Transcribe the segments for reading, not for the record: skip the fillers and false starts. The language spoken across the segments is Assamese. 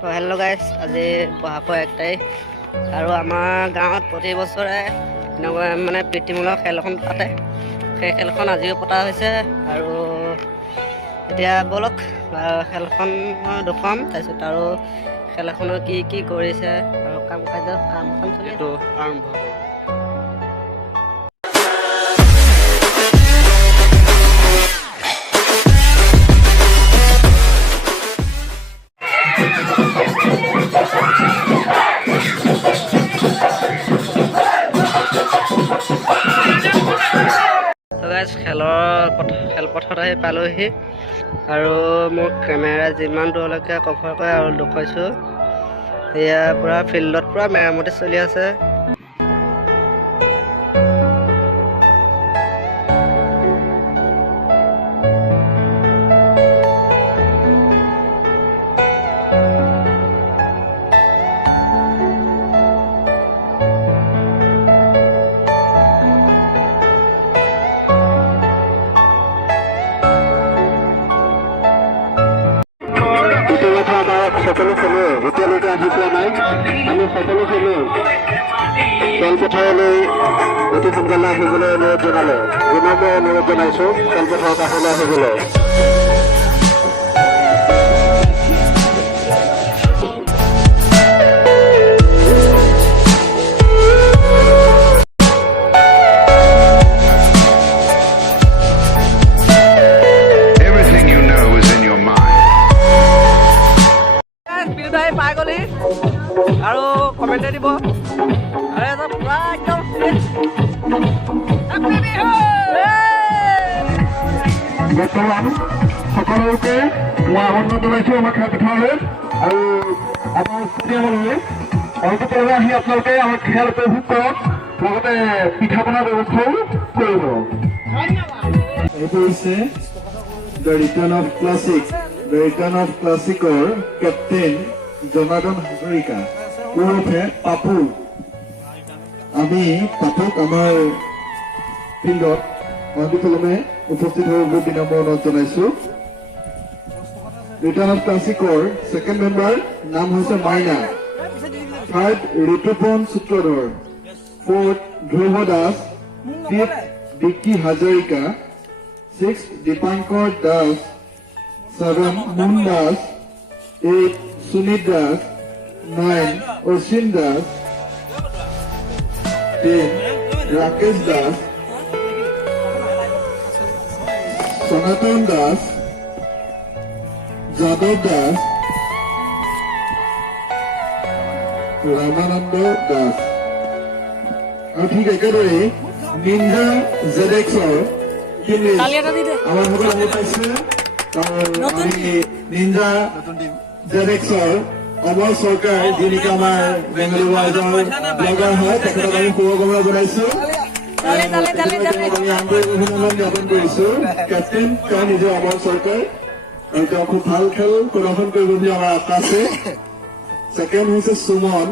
তো হেল্ল' গাইজ, আজি বহাগৰ 1 তাৰিখ আৰু আমাৰ গাঁৱত প্ৰতি বছৰে এনেকুৱা মানে প্ৰীতিমূলক খেল এখন পাতে। সেই খেলখন আজিও পতা হৈছে আৰু এতিয়া ব'লক খেলখন দেখুৱাম। তাৰপিছত আৰু খেলখনৰ কি কি কৰিছে আৰু কামখন চলি আৰম্ভ কৰোঁ। খেলপথাৰত আহি পালোহি আৰু মোৰ কেমেৰা যিমান দূৰলৈকে কভাৰ কৰে আৰু দেখুৱাইছোঁ। এয়া পূৰা ফিল্ডত পূৰা মেৰামতি চলি আছে। সকলো খেলুৱৈ এতিয়ালৈকে আহি পোৱা নাই। আমি সকলো খেলুৱৈ খেলপথাৰলৈ অতি সোনকালে আহিবলৈ অনুৰোধ জনালোঁ। বিনম্ৰ অনুৰোধ জনাইছোঁ খেলপথাৰৰ কাষলৈ আহিবলৈ। পাই গ'লি আৰু কমেণ্টে দিব আৰু পুৰা একদম বৰ্তমান সকলোকে মই আমন্ত্ৰণ জনাইছোঁ আমাৰ খেলপথাৰলৈ আৰু আমাৰ ষ্টেডিয়ামলৈ অল্প পৰলৈ আহি আপোনালোকে আমাৰ খেল উপভোগ কৰক, লগতে পিঠা পনাৰ ব্যৱস্থাও কৰিব। এইটো হৈছে the return of classic. The return of ক্লাছিকৰ কেপ্টেইন জনাৰ্দন হাজৰিকা ওৰফে পাপু। আমি পাপুক আমাৰ ফিল্ডত মাটিকলমে উপস্থিত হৈ বহুত বিনম্ৰ অনুৰোধ জনাইছোঁ। ৰিটাৰ্ণ অফ ক্লাছিকৰ ছেকেণ্ড মেম্বাৰ নাম হৈছে মাইনা, থাৰ্ড ঋতুপন সূত্ৰধৰ, ফ'ৰ্থ ধ্ৰুৱ দাস, ফিফ্থ বিকি হাজৰিকা, ছিক্স দীপাংকৰ দাস, ছেভেন মুন দাস, এইট সুনীত দাস, 9 অশ্বিন দাস, 10 রাকেশ দাস, সনাতন দাস, যাদৱ দাস, ৰামানন্দ দাস। আৰু ঠিক একেদৰে নিঞ্জা জেডেক্সৰ আমাৰ সকলো আহি পাইছে। আমি নিঞ্জা জেডেক্সৰ অমৰ চৰকাৰ, যিনিকি আমাৰ বেংগলী ৱাইজৰ ব্লগাৰ হয়, তেখেতক আমি শুভকামনা জনাইছোঁ। আমি আন্তৰিক অভিনন্দন জ্ঞাপন কৰিছোঁ। কেপ্টেইন তেওঁ নিজে অমৰ চৰকাৰ আৰু তেওঁ খুব ভাল খেল প্ৰদৰ্শন কৰিব বুলি আমাৰ আশা আছে। ছেকেণ্ড হৈছে সুমন,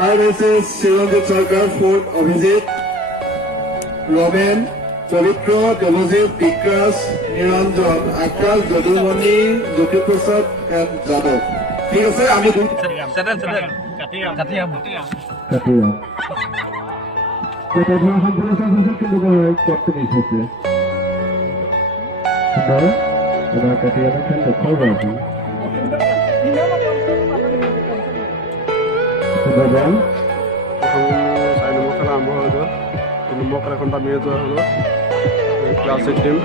থাৰ্ড হৈছে চিৰঞ্জিত চৰকাৰ, ফ'ৰ্থ অভিজিত, ৰমেন, পবিত্ৰ, দেৱজিৎ, বিকাশ, নিৰঞ্জন, আকাশ, যদুমণি, জ্যোতিপ্ৰসাদ এণ্ড যাদৱ। ঠিক আছে, আমি আৰম্ভ হৈ গ'ল। 3 নম্বৰ খেল এখন টানিয়ে যোৱা হ'ল। ক্লাছিক টিম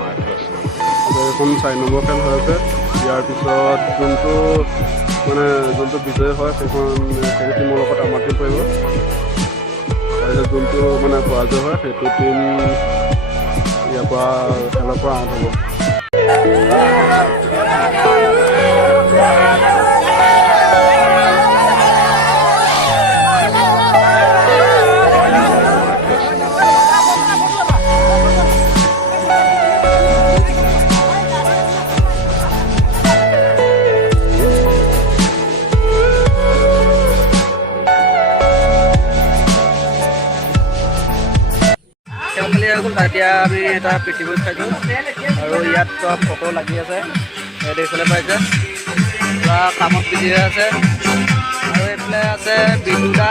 এখন 4 নম্বৰ খেল হৈ আছে। ইয়াৰ পিছত যোনটো বিজয় হয় সেইখন সেই টিমৰ লগত আমাৰ টিম পৰিব। তাৰপিছত যোনটো পৰাজয় হয় সেইটো টিম ইয়াৰ পৰা খেলৰ পৰা আউট হ'ব। এতিয়া আমি এটা পৃথিৱীত খাইছোঁ আৰু ইয়াত চব ফটো লাগি আছে, দেখিবলৈ পাইছে। পুৰা কামত বিজি হৈ আছে। আৰু এইফালে আছে বিদুদা